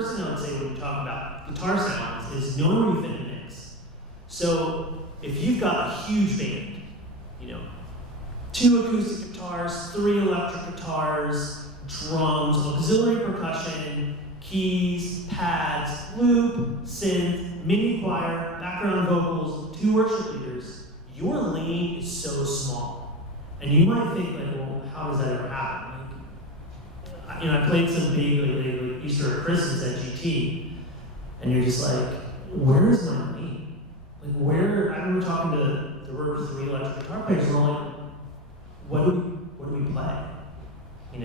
first thing I would say when you talk about guitar sounds is knowing where you fit in the mix. So if you've got a huge band, 2 acoustic guitars, 3 electric guitars, drums, auxiliary percussion, keys, pads, loop, synth, mini choir, background vocals, 2 worship leaders, your lane is so small. And you might think like, well, how does that ever happen? I played some big like Easter or Christmas at GT, and you're just like, where is my lane? Like where? I remember talking to there were 3 electric guitar players, and we're like, what do we play? And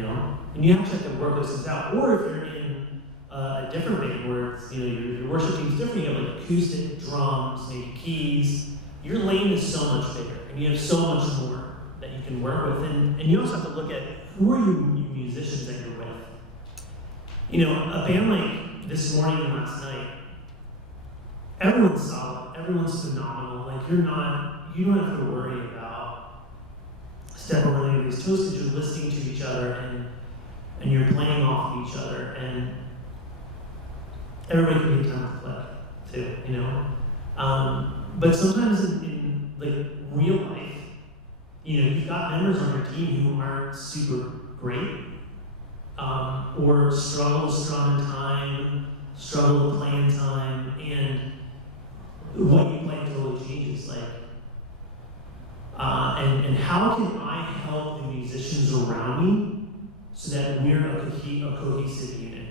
you have to work those things out. Or if you're in a different band where it's, your worship team's different, you have like acoustic, drums, maybe keys. Your lane is so much bigger, and you have so much more that you can work with. And you also have to look at who are you musicians that you're with. A band like this morning and last night, everyone's solid, everyone's phenomenal. Like you don't have to worry about stepping on anybody's toes because you're listening to each other and you're playing off of each other, and everybody can be a time to play too, But sometimes in like real life, you've got members on your team who aren't super great, or struggle to strum in time, struggle to play in time, and what you play totally changes. And how can I help the musicians around me so that we're a cohesive unit?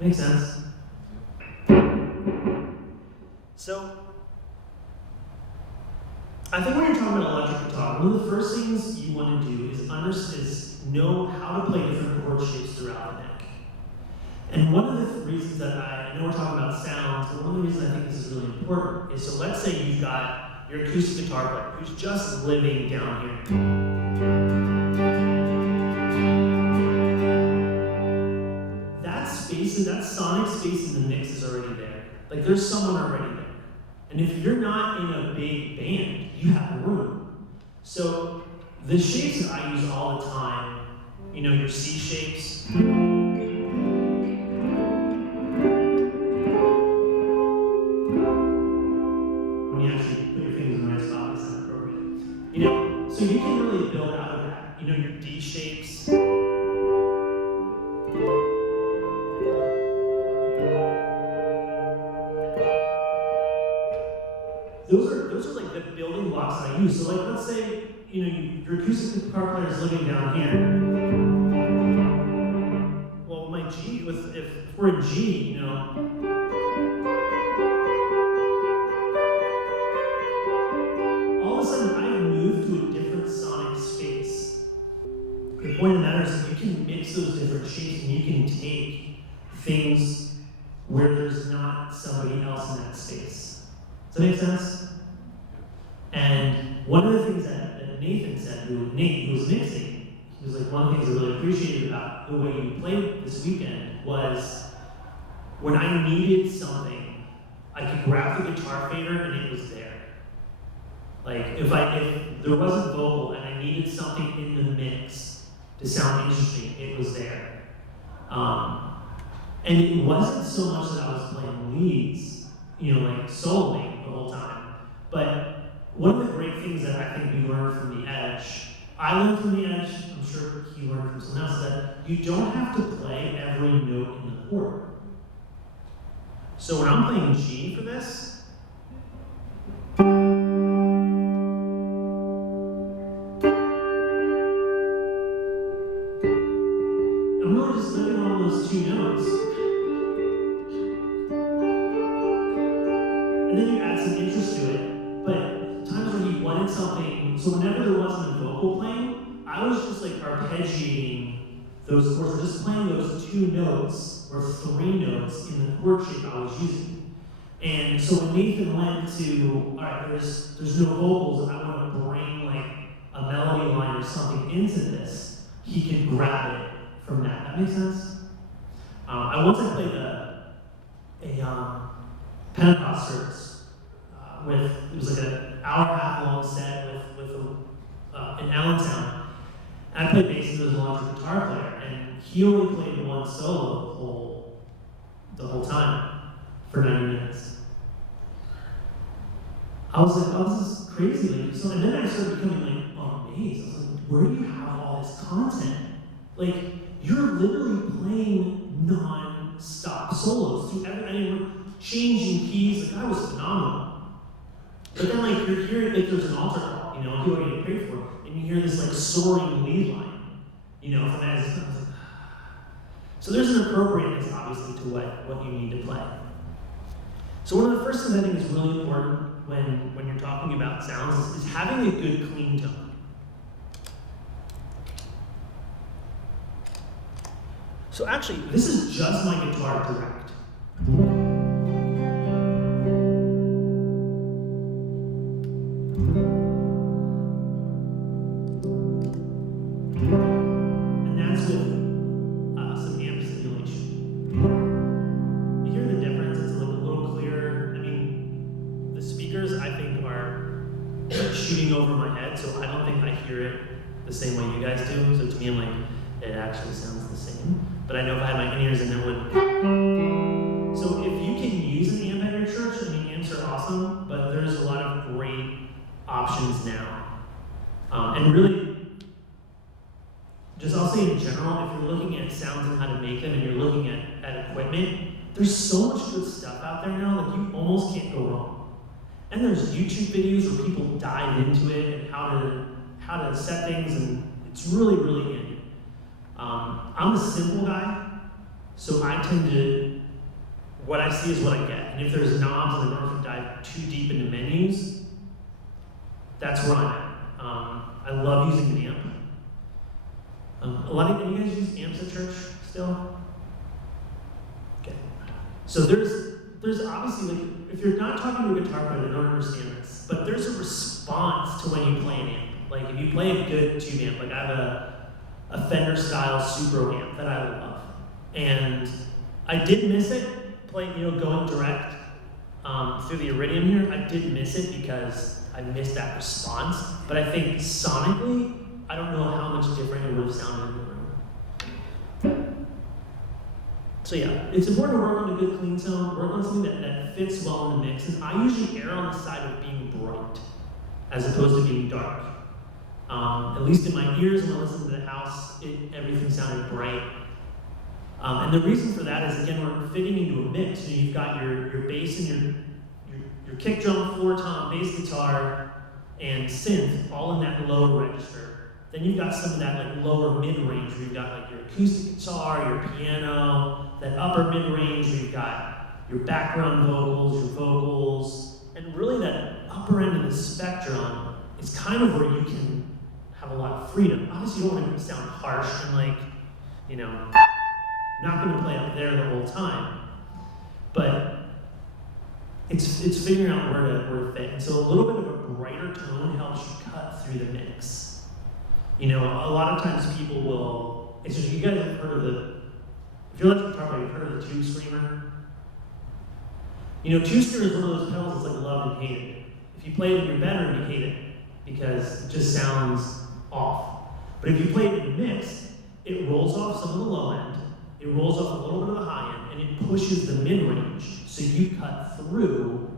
Makes sense? So, I think when you're talking about electric guitar, one of the first things you want to do is know how to play different chord shapes throughout the neck. And one of the reasons that I know we're talking about sounds, but one of the reasons I think this is really important is, so let's say you've got your acoustic guitar player who's just living down here. That sonic space in the mix is already there. Like there's someone already there. And if you're not in a big band, you have room. So the shapes that I use all the time, your C shapes. When you actually put your fingers in the right spot, it's not appropriate. So you can really build out of that. Your D shapes. Those are like the building blocks that I use. So like let's say, your acoustic guitar player is living down here. Well, my G, if we're in G, all of a sudden I've moved to a different sonic space. The point of the matter is that you can mix those different shapes and you can take things where there's not somebody else in that space. Does that make sense? And one of the things that Nathan said, Nate, who was mixing, he was like, one of the things I really appreciated about the way you played this weekend was when I needed something, I could grab the guitar fader and it was there. Like if there wasn't vocal and I needed something in the mix to sound interesting, it was there. And it wasn't so much that I was playing leads, like soloing the whole time, but one of the great things that I think we learned from the Edge, I learned from the Edge, I'm sure he learned from someone else, that you don't have to play every note in the chord. So when I'm playing G for this, I'm really just living on those 2 notes. And then you add some interest to it, but times when you wanted something, so whenever there wasn't a vocal playing, I was just like arpeggiating those chords, just playing those 2 notes or 3 notes in the chord shape I was using. And so when Nathan went to, all right, there's no vocals, and I want to bring like a melody line or something into this, he could grab it from that. That makes sense? I once played a Pentecost service. It was like an hour and a half long set in Allentown. And I played bass and there was an electric guitar player, and he only played one solo the for 90 minutes. I was like, oh, this is crazy. Like, so, and then I started becoming like amazed. I was like, where do you have all this content? Like, you're literally playing non-stop solos through we're changing keys. The guy was phenomenal. But then, like, you're hearing, like, there's an altar call, people are getting prayed for, and you hear this, like, soaring lead line, from that. I was like, so there's an appropriateness, obviously, to what you need to play. So one of the first things I think is really important when you're talking about sounds is having a good clean tone. So actually, this is just my guitar direct. And that's with some amp simulation. You hear the difference, it's like a little clearer. I mean, the speakers I think are shooting over my head, so I don't think I hear it the same way you guys do. So to me, I'm like, it actually sounds the same. But I know if I had my in-ears and it would. So if you can use an amp at your church, I mean, amps are awesome, but there's a lot of great options now. And really, just I'll say in general, if you're looking at sounds and how to make them and you're looking at equipment, there's so much good stuff out there now, like you almost can't go wrong. And there's YouTube videos where people dive into it and how to set things, and it's really, really handy. I'm a simple guy, so I tend to, what I see is what I get. And if there's knobs and I don't have to dive too deep into menus, that's where I'm at. I love using an amp. A lot of you guys use amps at church still? Okay. So there's obviously, like, if you're not talking to a guitar player, they don't understand this, but there's a response to when you play an amp. Like if you play a good tube amp, like I have a Fender style Supro amp that I love. And I did miss it playing, going direct through the Iridium here. I did miss it because I missed that response. But I think sonically, I don't know how much different it would have sounded in the room. So yeah, it's important to work on a good clean tone, work on something that fits well in the mix. And I usually err on the side of being bright as opposed to being dark. At least in my ears when I listen to the house, everything sounded bright. And the reason for that is, again, we're fitting into a mix. You've got your bass and your kick drum, floor tom, bass guitar, and synth all in that lower register. Then you've got some of that like lower mid-range where you've got like your acoustic guitar, your piano, that upper mid-range where you've got your background vocals, your vocals, and really that upper end of the spectrum is kind of where you can have a lot of freedom. Obviously, you don't want to sound harsh and like, not going to play up there the whole time. But it's figuring out where to fit. And so a little bit of a brighter tone helps you cut through the mix. A lot of times people will, it's just, you guys have heard of if you're electric guitar player, you've heard of the tube screamer? Tube screamer is one of those pedals that's like love and hate it. If you play it in your bedroom, you hate it because it just sounds off. But if you play it in a mix, it rolls off some of the low end, it rolls off a little bit of the high end, and it pushes the mid-range, so you cut through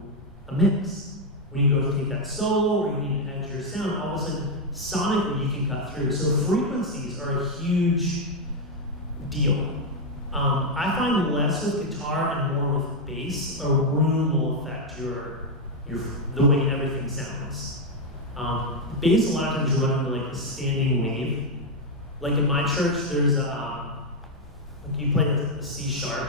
a mix. When you go to take that solo, or you need to edge your sound, all of a sudden, sonically you can cut through. So frequencies are a huge deal. I find less with guitar and more with bass. A room will affect the way everything sounds. Bass, a lot of times you run into like a standing wave. Like in my church, there's you play a C sharp,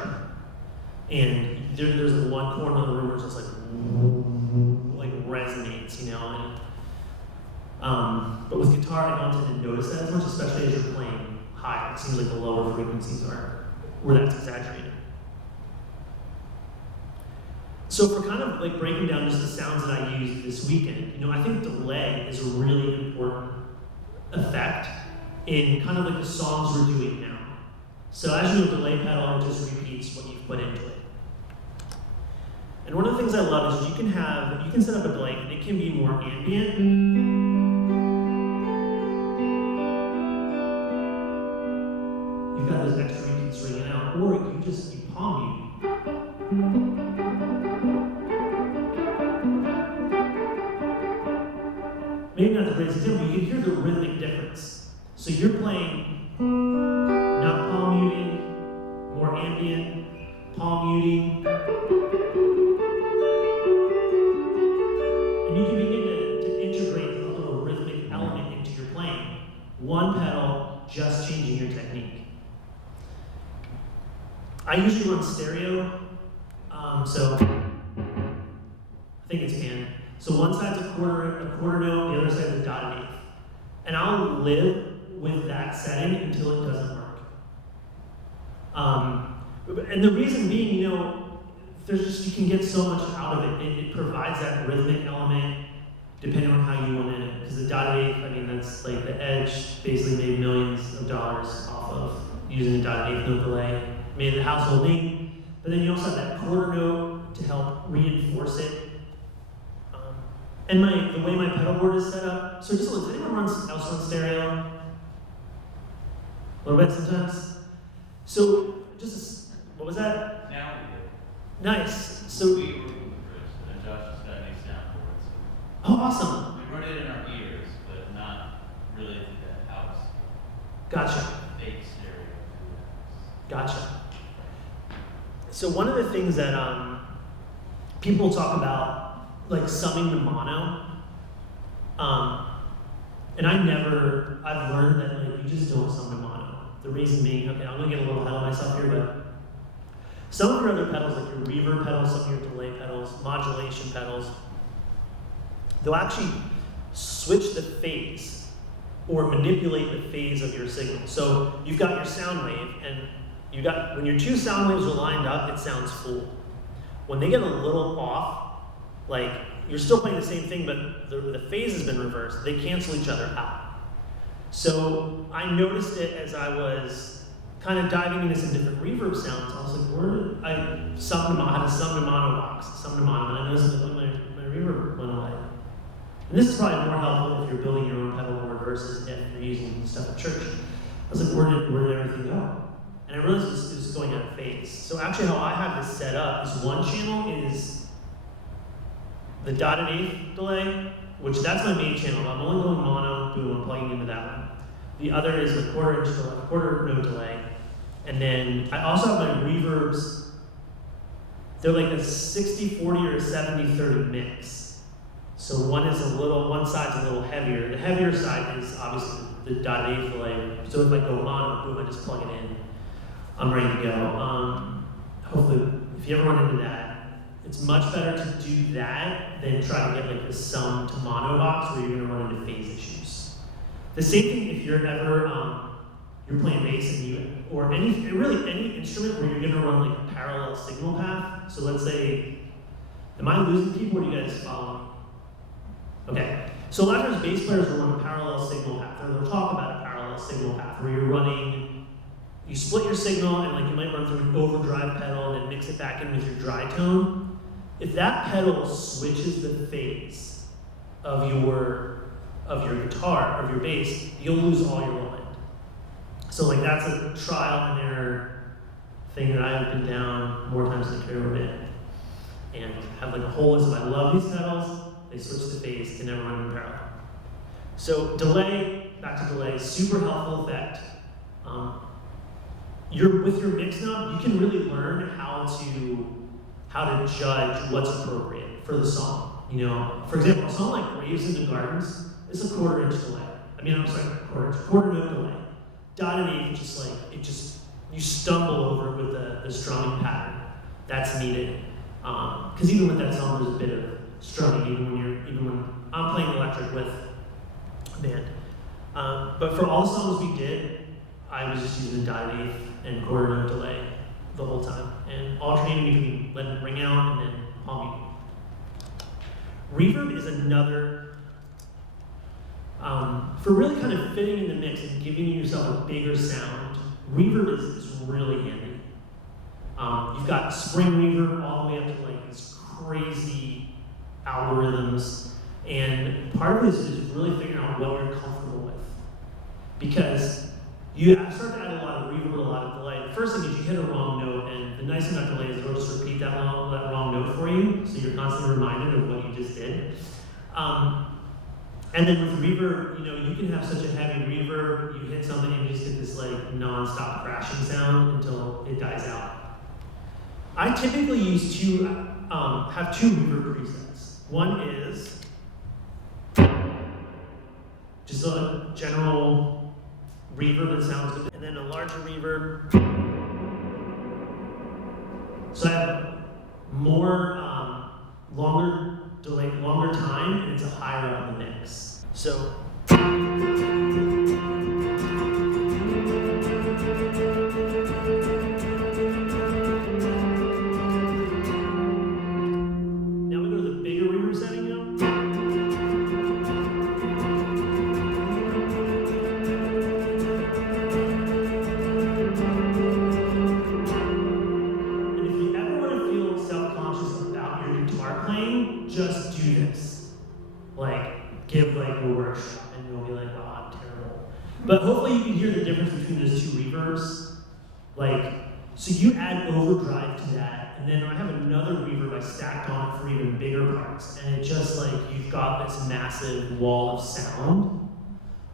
and there's one corner of the room where it's just like resonates, And but with guitar, I don't tend to notice that as much, especially as you're playing high. It seems like the lower frequencies are where that's exaggerated. So for kind of like breaking down just the sounds that I used this weekend, I think delay is a really important effect in kind of like the songs we're doing now. So as you know, delay pedal just repeats what you've put into it. And one of the things I love is you can set up a delay and it can be more ambient. You've got those extra repeats ringing out, or you palm mute. this example, you can hear the rhythmic difference. So you're playing not palm muting, more ambient, palm muting. And you can begin to integrate a little rhythmic element into your playing. One pedal, just changing your technique. I usually run stereo, so I think it's pan. So one side's a quarter note, the other side's a dotted eighth. And I'll live with that setting until it doesn't work. And the reason being, you can get so much out of it. It provides that rhythmic element, depending on how you want it. Because the dotted eighth, that's like the Edge basically made millions of dollars off of using a dotted eighth note delay. Made it a household name. But then you also have that quarter note to help reinforce it. And the way my pedal board is set up, so just does anyone else run stereo? A little bit sometimes. So what was that? Now we do. Nice. So we were Chris, and Josh has got new soundboards. Oh, awesome. We run it in our ears, but not really to the house. Gotcha. Fake stereo. Gotcha. So one of the things that people talk about, like summing the mono, and I've learned that you just don't sum the mono. The reason being, okay, I'm gonna get a little ahead of myself here, but some of your other pedals, like your reverb pedals, some of your delay pedals, modulation pedals, they'll actually switch the phase or manipulate the phase of your signal. So you've got your sound wave, and when your two sound waves are lined up, it sounds full. When they get a little off, you're still playing the same thing, but the phase has been reversed. They cancel each other out. So I noticed it as I was kind of diving into some different reverb sounds. I was like, I had a summed a mono box, summed a mono, and I noticed that my reverb went away. And this is probably more helpful if you're building your own pedal board versus if you're using stuff at church. I was like, where did everything go? And I realized it was going out of phase. So actually how I have this set up is one channel is the dotted eighth delay, which that's my main channel. I'm only going mono, boom, I'm plugging into that one. The other is the quarter note delay. And then I also have my reverbs. They're like a 60-40 or a 70-30 mix. So one side's a little heavier. The heavier side is obviously the dotted eighth delay. So if I go mono, boom, I just plug it in. I'm ready to go. Hopefully, if you ever run into that, it's much better to do that than try to get the sum to mono box where you're gonna run into phase issues. The same thing if you're ever you're playing bass or any instrument where you're gonna run a parallel signal path. So let's say, am I losing people or do you guys follow me? Okay. So a lot of times bass players will run a parallel signal path, or they'll talk about a parallel signal path where you split your signal and you might run through an overdrive pedal and then mix it back in with your dry tone. If that pedal switches the phase of your guitar, of your bass, you'll lose all your low end. So that's a trial and error thing that I have been down more times than I care to admit. And have a whole list of I love these pedals, they switch the phase, can never run in parallel. So back to delay, super helpful effect. With your mix knob, you can really learn how to judge what's appropriate for the song. For example, a song like Graves in the Gardens is a quarter-inch delay. Quarter note delay. Dotted eighth, you stumble over it with the strumming pattern. That's needed. Because even with that song, there's a bit of strumming, even when I'm playing electric with a band. But for all the songs we did, I was just using the dotted eighth and quarter note delay the whole time, and alternating between letting it ring out and then palm muting. Reverb is another, for really kind of fitting in the mix and giving yourself a bigger sound, reverb is really handy. You've got spring reverb all the way up to these crazy algorithms, and part of this is really figuring out what you're comfortable with. Because you start to add a lot of reverb, a lot of delay. The first thing is you hit a wrong note, and the nice thing about delay is it'll just repeat that wrong note for you, so you're constantly reminded of what you just did. And then with reverb, you can have such a heavy reverb, you hit something and you just get this like non-stop crashing sound until it dies out. I typically have two reverb presets. One is just a general reverb that sounds good, and then a larger reverb. So I have more longer delay, longer time, and it's a higher up in the mix. So. Now we go to the bigger reverb setting now. And if you ever want to feel self-conscious about your guitar playing, just do this. Like, give like a workshop, and you'll be like, "Wow, I'm terrible." But hopefully you can hear the difference between those two reverbs. Like, so you add overdrive to that, and then I have another reverb I stacked on it for even bigger parts, and it just like you've got this massive wall of sound.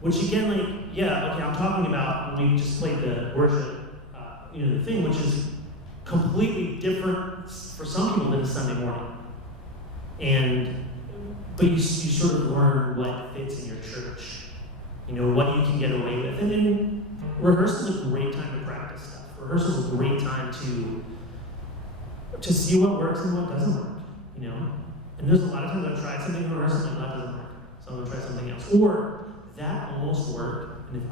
Which again, like, yeah, okay, I'm talking about when we just played the worship, the thing, which is completely different for some people than a Sunday morning. But you sort of learn what fits in your church, what you can get away with. And then rehearsal is a great time to practice stuff. Rehearsal is a great time to see what works and what doesn't work, And there's a lot of times I've tried something in rehearsal and that doesn't work, so I'm gonna try something else. Or that almost worked, and if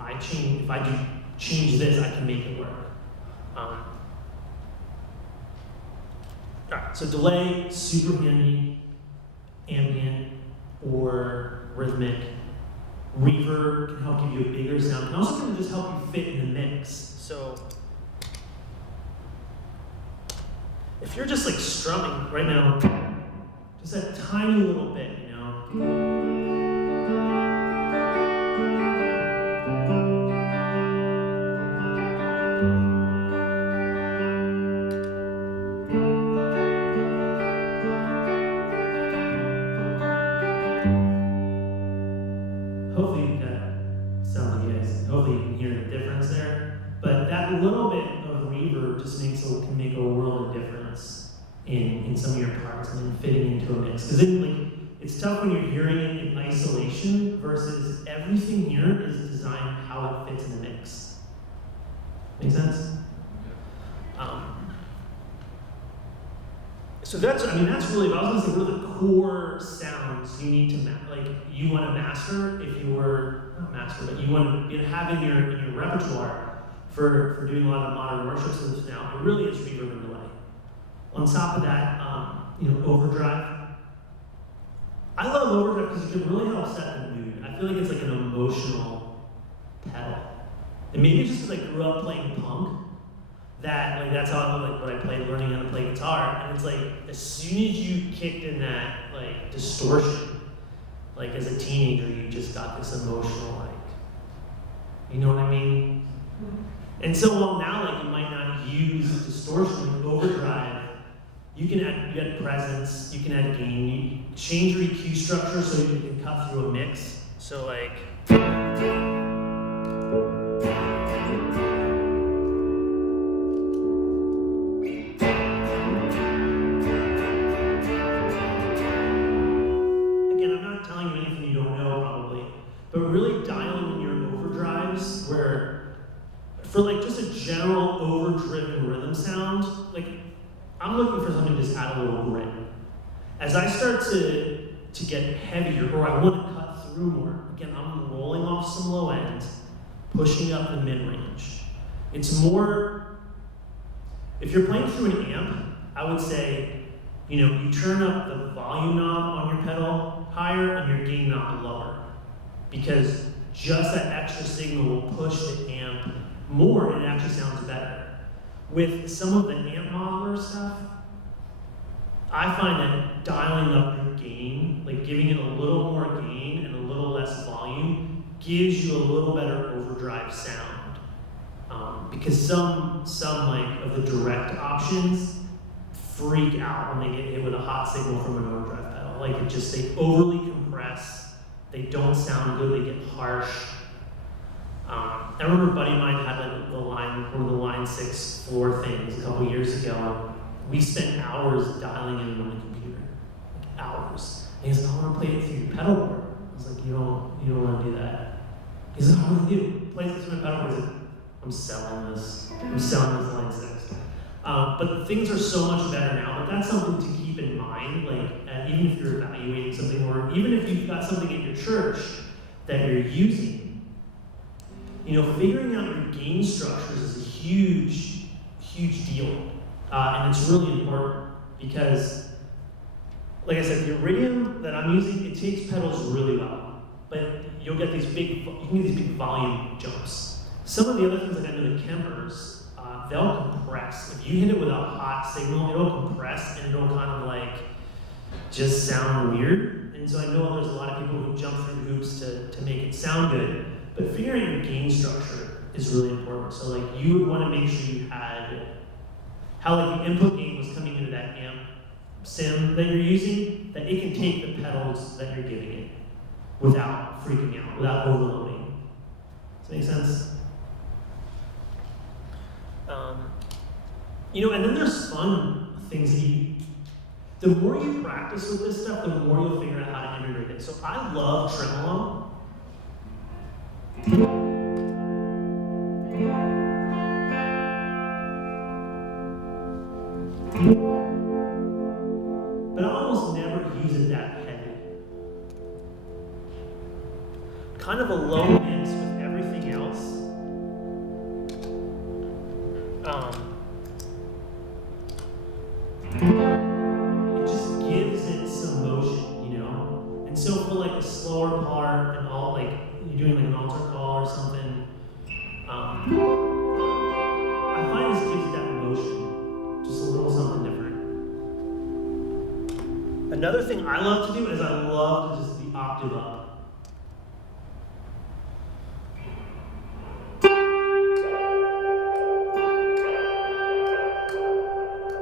I do change this, I can make it work. All right, so delay, super handy, ambient or rhythmic. Reverb can help give you a bigger sound. Can also kind of just help you fit in the mix. So if you're just like strumming right now, just that tiny little bit, Hopefully that sounds like yes. Hopefully you can hear the difference there. But that little bit of reverb just can make a world of difference in some of your parts and then fitting into a mix. Because it's tough when you're hearing it in isolation versus everything here is designed how it fits in the mix. Make sense? So that's really, if I was gonna say, what are the core sounds you need to you want to master if you were not master, but you want to have in your repertoire for doing a lot of modern worship systems now. It really is reverb and delay. On top of that, overdrive. I love overdrive because it can really help set the mood. I feel like it's like an emotional pedal. And maybe it's just because I grew up playing punk. That's how what I played, learning how to play guitar. And it's like as soon as you kicked in that distortion, as a teenager, you just got this emotional you know what I mean? And so while now you might not use distortion overdrive, you can add presence, you can add gain, you change your EQ structure so you can cut through a mix. So but really dialing in your overdrives where, for just a general overdriven rhythm sound, I'm looking for something to just add a little grit. As I start to get heavier, or I want to cut through more, again, I'm rolling off some low end, pushing up the mid-range. It's more, if you're playing through an amp, I would say, you turn up the volume knob on your pedal higher and your gain knob lower. Because just that extra signal will push the amp more and it actually sounds better. With some of the amp modeler stuff, I find that dialing up your gain, giving it a little more gain and a little less volume, gives you a little better overdrive sound. Because some of the direct options freak out when they get hit with a hot signal from an overdrive pedal. They overly compress They don't sound good, they get harsh. I remember a buddy of mine had like one of the line 6 floor things a couple years ago. We spent hours dialing in on the computer, like hours. And he's like, I want to play it through your pedal board. I was like, you don't want to do that. He's like, what do you do? Play it through my pedal board. He's like, I'm selling this line 6. But things are so much better now, but that's something to keep in mind, like even if you're evaluating something, or even if you've got something at your church that you're using, figuring out your gain structures is a huge, huge deal. And it's really important because, like I said, the Iridium that I'm using, it takes pedals really well, but you can get these big volume jumps. Some of the other things, like I know the Kempers, they'll compress. If you hit it with a hot signal, it'll compress and it'll kind of like just sound weird. And so I know there's a lot of people who jump through hoops to make it sound good, but figuring out your gain structure is really important. So like you would want to make sure you had how like the input gain was coming into that amp sim that you're using, that it can take the pedals that you're giving it without freaking out, without overloading. Does that make sense? And then there's fun things the more you practice with this stuff, the more you'll figure out how to integrate it. So I love tremolo. But I almost never use it that heavy. Kind of a low mix with everything else. It just gives it some motion, And so for like a slower part and all, like you're doing like an altar call or something, I find this gives it that motion, just a little something different. Another thing I love to do is I love to just be octave up.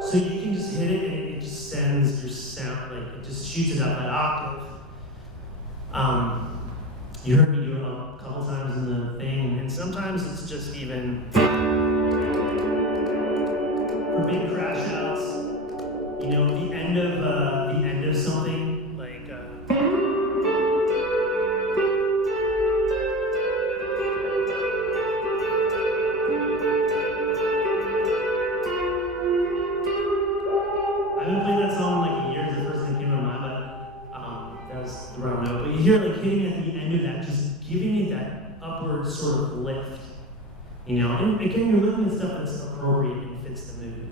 So you can just hit it and it just sends your sound, like it just shoots it up that octave. You heard me do it a couple times in the thing, and sometimes it's just even for big crash outs, the end of something, like I haven't played that song in like a year. It's the first thing that came to my mind, but that was the wrong note. But you hear like hitting at the end of that, just giving it that upward sort of lift, And again, you're looking at stuff that's appropriate and fits the mood,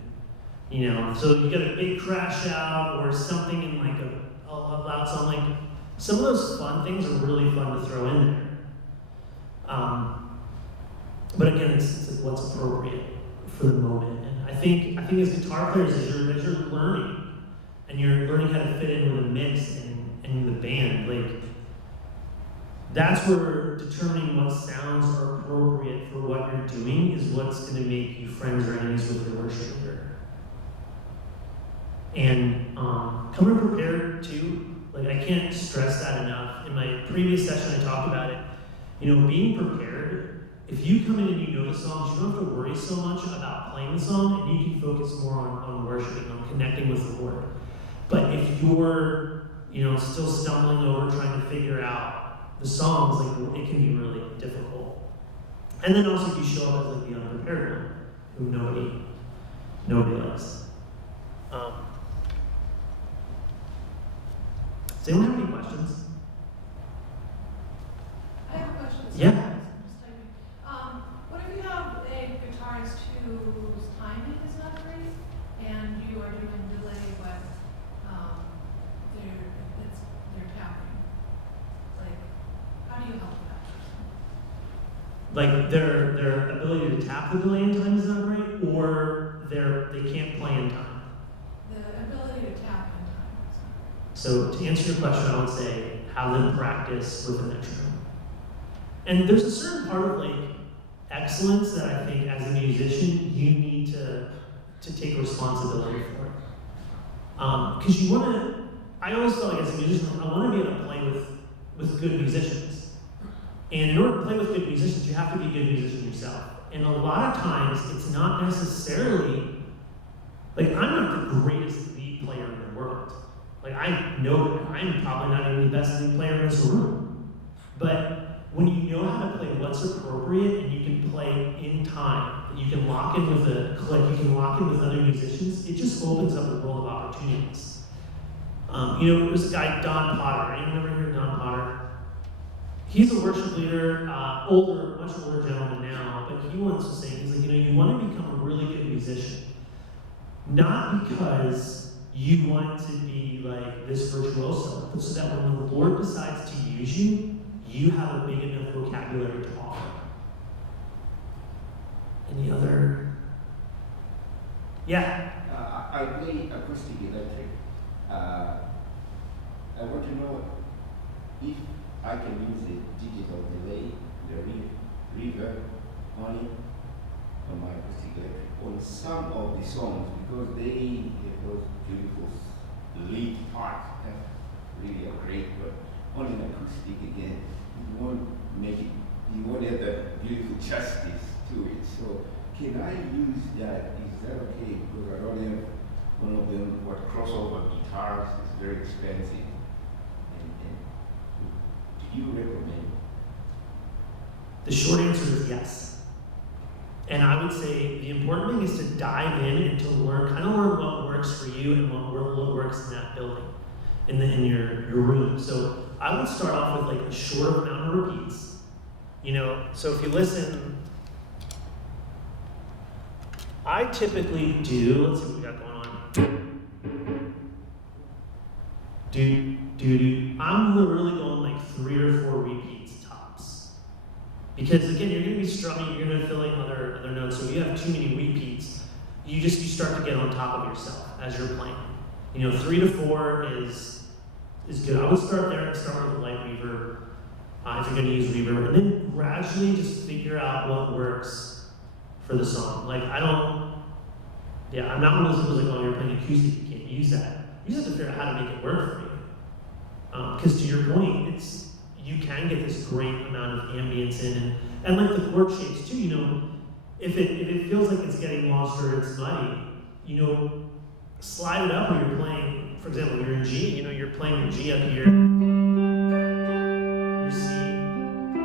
So you get a big crash out or something in like a loud song. Like some of those fun things are really fun to throw in there. But again, it's like what's appropriate for the moment. I think as guitar players, as you're learning, and you're learning how to fit in with a mix and the band, like that's where determining what sounds are appropriate for what you're doing is what's going to make you friends or enemies with your worship leader. And coming prepared too, like I can't stress that enough. In my previous session, I talked about it. Being prepared. If you come in and you know the songs, you don't have to worry so much about playing the song, and you can focus more on worshiping, on connecting with the Lord. But if you're, still stumbling over trying to figure out the songs, like it can be really difficult. And then also you show up as like the unprepared one, who nobody likes. Does anyone have any questions? I have a question. Yeah. What if you have a guitarist whose timing is not great, and you are doing delay, but they're tapping? Like, how do you help that? Like their ability to tap the delay in time is not great, or they can't play in time? The ability to tap in time is not great. So to answer your question, I would say have them practice with a metronome. And there's a certain part of like excellence that I think as a musician you need to take responsibility for it. Because you want to. I always felt like as a musician, I want to be able to play with good musicians. And in order to play with good musicians, you have to be a good musician yourself. And a lot of times, it's not necessarily, like, I'm not the greatest lead player in the world. Like, I know that I'm probably not even the best lead player in this room. But when you know how to play what's appropriate and you can play in time, you can lock in with a click, you can lock in with other musicians, it just opens up a world of opportunities. There was a guy, Don Potter. Anyone ever heard of Don Potter? He's a worship leader, much older gentleman now, but he once was saying, he's like, you want to become a really good musician, not because you want to be like this virtuoso, but so that when the Lord decides to use you, you have a big enough vocabulary to offer. Any other? Yeah? I play acoustic electric. I want to know if I can use the digital delay, the reverb on it, on my acoustic electric, on some of the songs, because they have those beautiful lead parts. That's really a great, but on an acoustic again, you won't have that beautiful justice to it. So can I use that? Is that okay? Because I don't have one of them, crossover guitars is very expensive. And do you recommend? The short answer is yes. And I would say the important thing is to dive in and to learn what works for you and what works in that building, in your room. So I would start off with like a short amount of repeats. So if you listen, I typically do, let's see what we got going on. I'm literally going like 3 or 4 repeats tops. Because again, you're gonna be strumming, you're gonna fill in other notes. So if you have too many repeats, you start to get on top of yourself as you're playing. 3 to 4 is good. I would start there and start with a light reverb, if you're gonna use reverb, and then gradually just figure out what works for the song. Like I'm not one of those people like, oh, you're playing acoustic, you can't use that. You just have to figure out how to make it work for you. Because to your point, you can get this great amount of ambience in, and like the chord shapes too. If it feels like it's getting lost or it's muddy, slide it up when you're playing. For example, when you're in G, you're playing your G up here, your C, you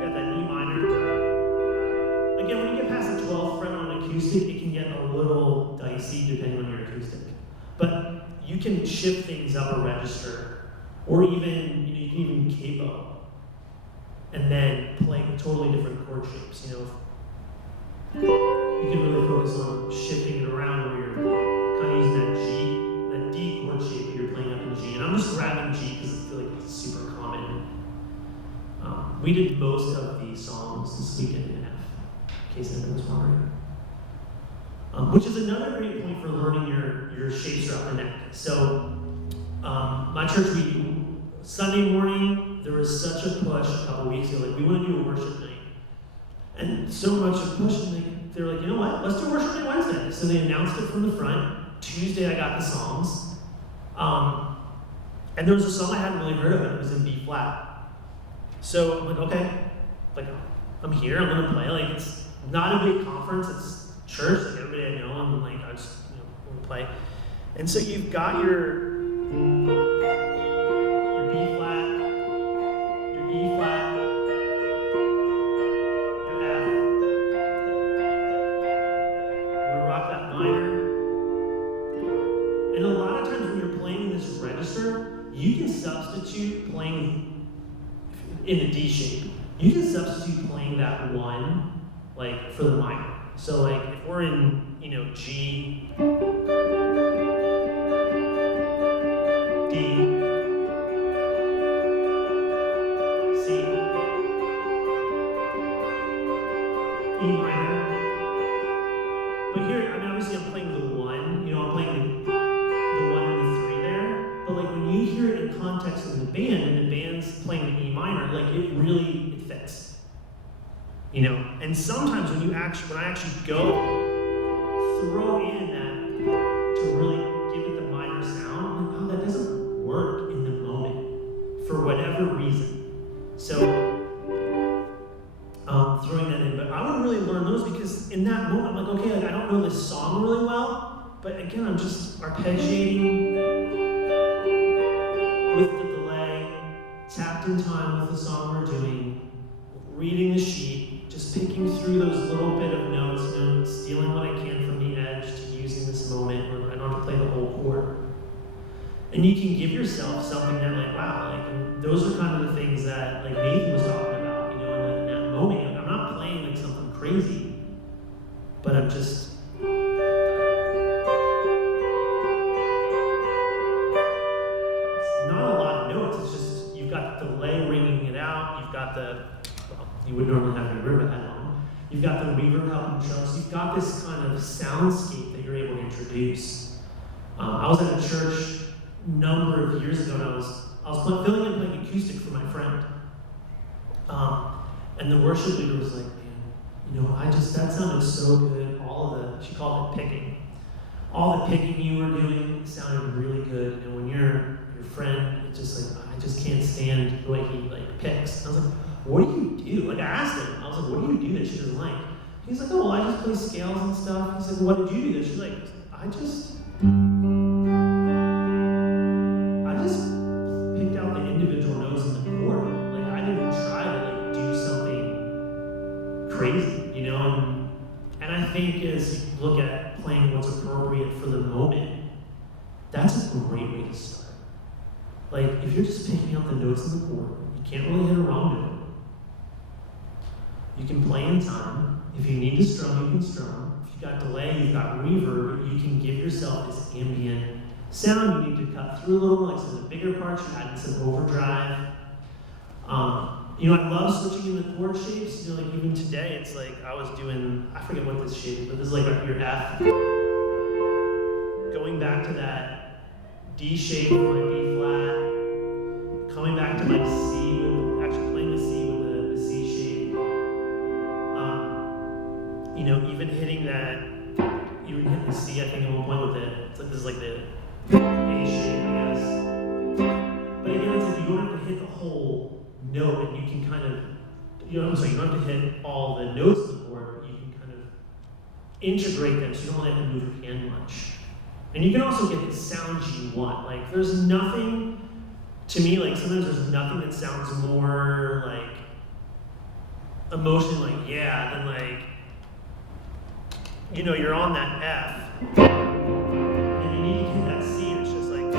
got that E minor. Again, when you get past the 12th fret on acoustic, it can get a little dicey depending on your acoustic. But you can shift things up a register, or even you can even capo, and then play totally different chord shapes. You can really focus on shifting it around where you're kind of using that D chord shape that you're playing up in G. And I'm just grabbing G because I feel like it's super common. We did most of these songs this weekend in F, in case anyone was wondering. Which is another great point for learning your shapes throughout the neck. So, my church, Sunday morning, there was such a push a couple weeks ago, like we want to do a worship night. And so much of push, and they were like, you know what, let's do worship night Wednesday. So they announced it from the front. Tuesday I got the songs. And there was a song I hadn't really heard of, and it was in B flat. So I'm like, okay, like I'm here, I'm gonna play. Like it's not a big conference, it's church, like everybody I know, I'm like, I just want to play. And so you've got your B flat, your E flat, your F. You're gonna rock that minor. And a lot of times when you're playing this register, you can substitute playing in the D shape. You can substitute playing that one, like for the minor. So like if we're in, G, D, C, E minor. But here, obviously I'm playing the 1, I'm playing the 1 and the 3 there. But like when you hear it in context of the band, and the band's playing the E minor, like it fits. And sometimes when I actually go throw in that to really give it the minor sound, I'm like, oh, that doesn't work in the moment. song really well, but again, I'm just arpeggiating with the delay, tapped in time with the song we're doing, reading the sheet, just picking through those little bit of notes, stealing what I can from the edge to use in this moment where I don't have to play the whole chord. And you can give yourself something that, like, wow, like, and those are kind of the things that, like, Nathan was talking about, in that moment. Like, I'm not playing like something crazy, but I'm just. It's not a lot of notes. It's just you've got the delay ringing it out. You've got you would normally have reverb at home. You've got the reverb helping show. So you've got this kind of soundscape that you're able to introduce. I was at a church number of years ago, and I was filling in playing acoustic for my friend. And the worship leader was like, man, that sounded so good. She called it picking. All the picking you were doing sounded really good. And when your friend, it's just like, I just can't stand the way he picks. And I was like, what do you do? Like, I asked him, I was like, what do you do that she doesn't like? He's like, oh, well, I just play scales and stuff. He's like, well, what did you do? She's like, I just picked out the individual notes in the chord. Like, I didn't try to do something crazy, And I think as you look at playing what's appropriate for the moment, that's a great way to start. Like, if you're just picking out the notes in the chord, you can't really hit a wrong note. You can play in time. If you need to strum, you can strum. If you've got delay, you've got reverb, you can give yourself this ambient sound. You need to cut through a little, like some of the bigger parts, you're adding some overdrive. I love switching in the chord shapes. Like even today, it's like I was doing, I forget what this shape is, but this is like your F. Going back to that D shape with my B flat, coming back to my C, actually playing the C with the C shape. Even hitting that, you would hit the C, I think, at one point with it. It's like this is like the A shape, I guess. But again, it's like you don't have to hit the whole note, and you can kind of, you don't have to hit all the notes of the chord, but you can kind of integrate them so you don't really have to move your hand much. And you can also get the sounds you want. Like, there's nothing, to me, like, sometimes there's nothing that sounds more, like, emotionally like, yeah, than, like, you're on that F, and you need to hit that C, and it's just like,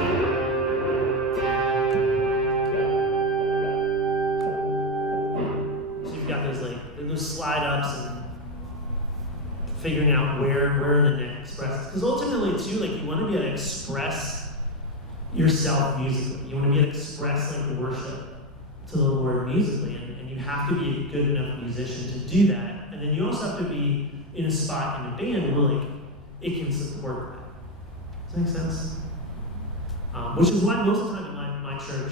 so you've got those slide ups and figuring out where the neck expresses. Because ultimately, too, like, you want to be able to express yourself musically. You want to be able to express, like, worship to the Lord musically, and you have to be a good enough musician to do that. And then you also have to be in a spot in a band where, like, it can support that. Does that make sense? Which is why most of the time at my church,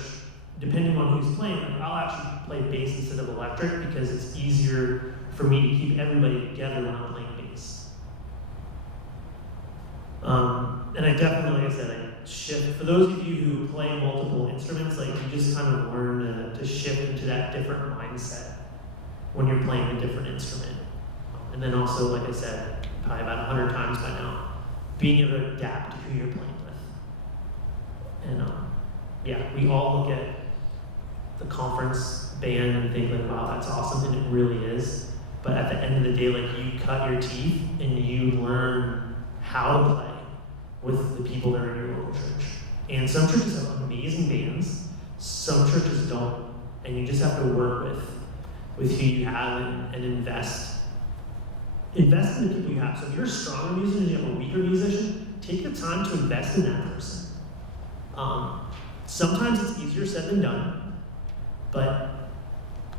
depending on who's playing, like, I'll actually play bass instead of electric because it's easier for me to keep everybody together when I'm playing bass. And I definitely, like I said, I shift. For those of you who play multiple instruments, like, you just kind of learn to shift into that different mindset when you're playing a different instrument. And then also, like I said, probably about 100 times by now, being able to adapt to who you're playing with. And we all look at the conference band and think like, wow, that's awesome, and it really is. But at the end of the day, like, you cut your teeth and you learn how to play with the people that are in your local church. And some churches have amazing bands, some churches don't. And you just have to work with who you have and invest in the people you have. So if you're a stronger musician and you have a weaker musician, take the time to invest in that person. Sometimes it's easier said than done, but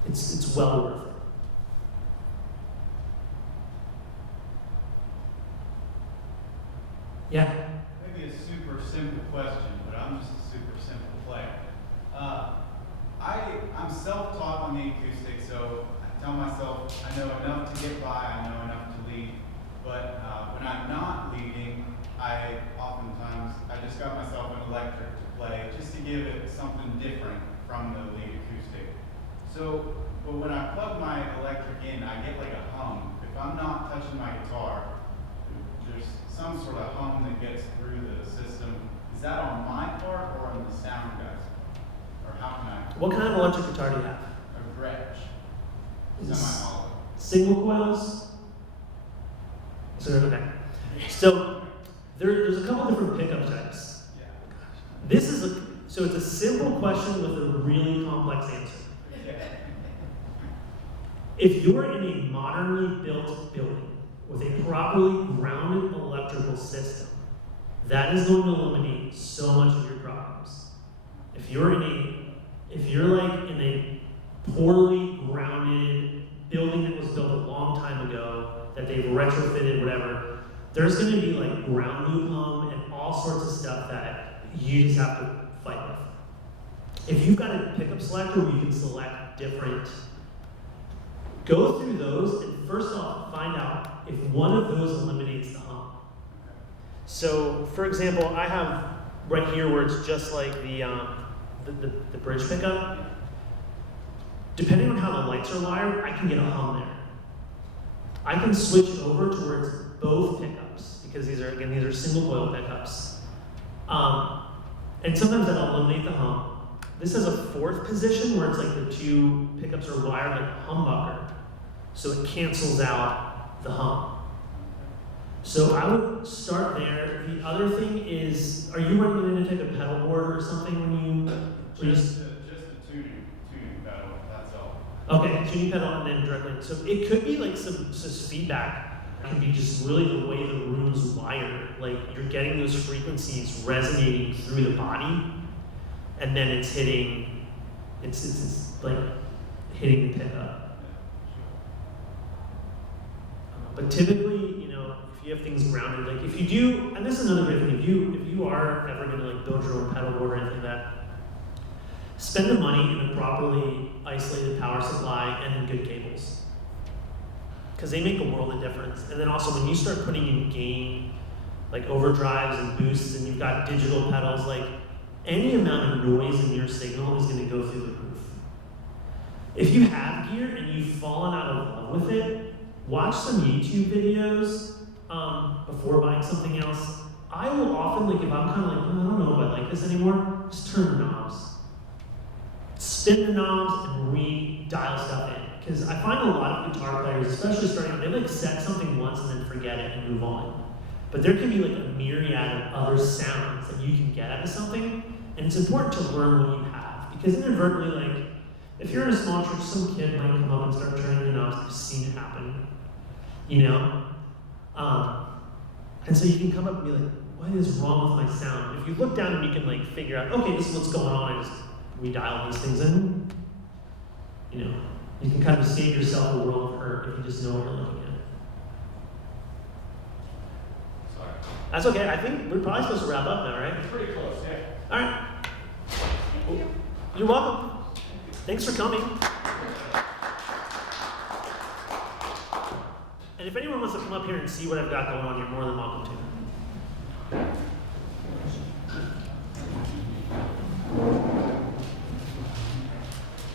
it's well worth it. Yeah? Maybe a super simple question, but I'm just a super simple player. I'm self-taught on the acoustic, so I tell myself I know enough to get by, I know enough to lead. But when I'm not leading, I just got myself an electric to play, just to give it something different from the lead acoustic. So, but when I plug my electric in, I get like a hum. If I'm not touching my guitar, there's some sort of hum that gets through the system. Is that on my part or on the sound guy's part? Or how can I? What kind of electric guitar do you have? A Gretsch. Semi-hollow. Single coils? Okay. So there's a couple different pickup types. Yeah. This is so it's a simple question with a really complex answer. Yeah. If you're in a modernly built building with a properly grounded electrical system, that is going to eliminate so much of your problems. If you're like in a poorly grounded building that was built a long time ago, that they've retrofitted, whatever, there's going to be like ground loop hum and all sorts of stuff that you just have to fight with. If you've got a pickup selector where you can select different, go through those and first off find out if one of those eliminates the hum. So, for example, I have right here where it's just like the bridge pickup. Depending on how the lights are wired, I can get a hum there. I can switch over to where it's both pickups because these are single coil pickups. And sometimes that'll eliminate the hum. This has a fourth position where it's like the two pickups are wired like a humbucker. So it cancels out the hum. So I would start there. The other thing is, are you running it into like a pedal board or something when you Just a tuning pedal, that's all. Okay, tuning pedal and then directly. So it could be like some feedback. It could be just really the way the room's wired. Like you're getting those frequencies resonating through the body, and then it's hitting, it's like hitting the pickup. But typically, you know, if you have things grounded, like if you do, and this is another great thing, if you are ever going to like build your own pedal board or anything like that, spend the money in a properly isolated power supply and in good cables, because they make a world of difference. And then also when you start putting in gain, like overdrives and boosts, and you've got digital pedals, like any amount of noise in your signal is going to go through the roof. If you have gear and you've fallen out of love with it, watch some YouTube videos before buying something else. I will often, like if I'm kind of like, I don't know if I like this anymore, just turn the knobs. Spin the knobs and re-dial stuff in. Because I find a lot of guitar players, especially starting out, they like set something once and then forget it and move on. But there can be like a myriad of other sounds that you can get out of something, and it's important to learn what you have. Because inadvertently, like, if you're in a small church, some kid might come up and start turning the knobs. I've seen it happen, you know? And so you can come up and be like, what is wrong with my sound? If you look down and you can like figure out, okay, this is what's going on, I just redial these things in, you know, you can kind of save yourself a world of hurt if you just know what you're looking at. Sorry. That's okay, I think we're probably supposed to wrap up now, right? It's pretty close, yeah. All right. You're welcome. Thanks for coming. And if anyone wants to come up here and see what I've got going on, you're more than welcome to.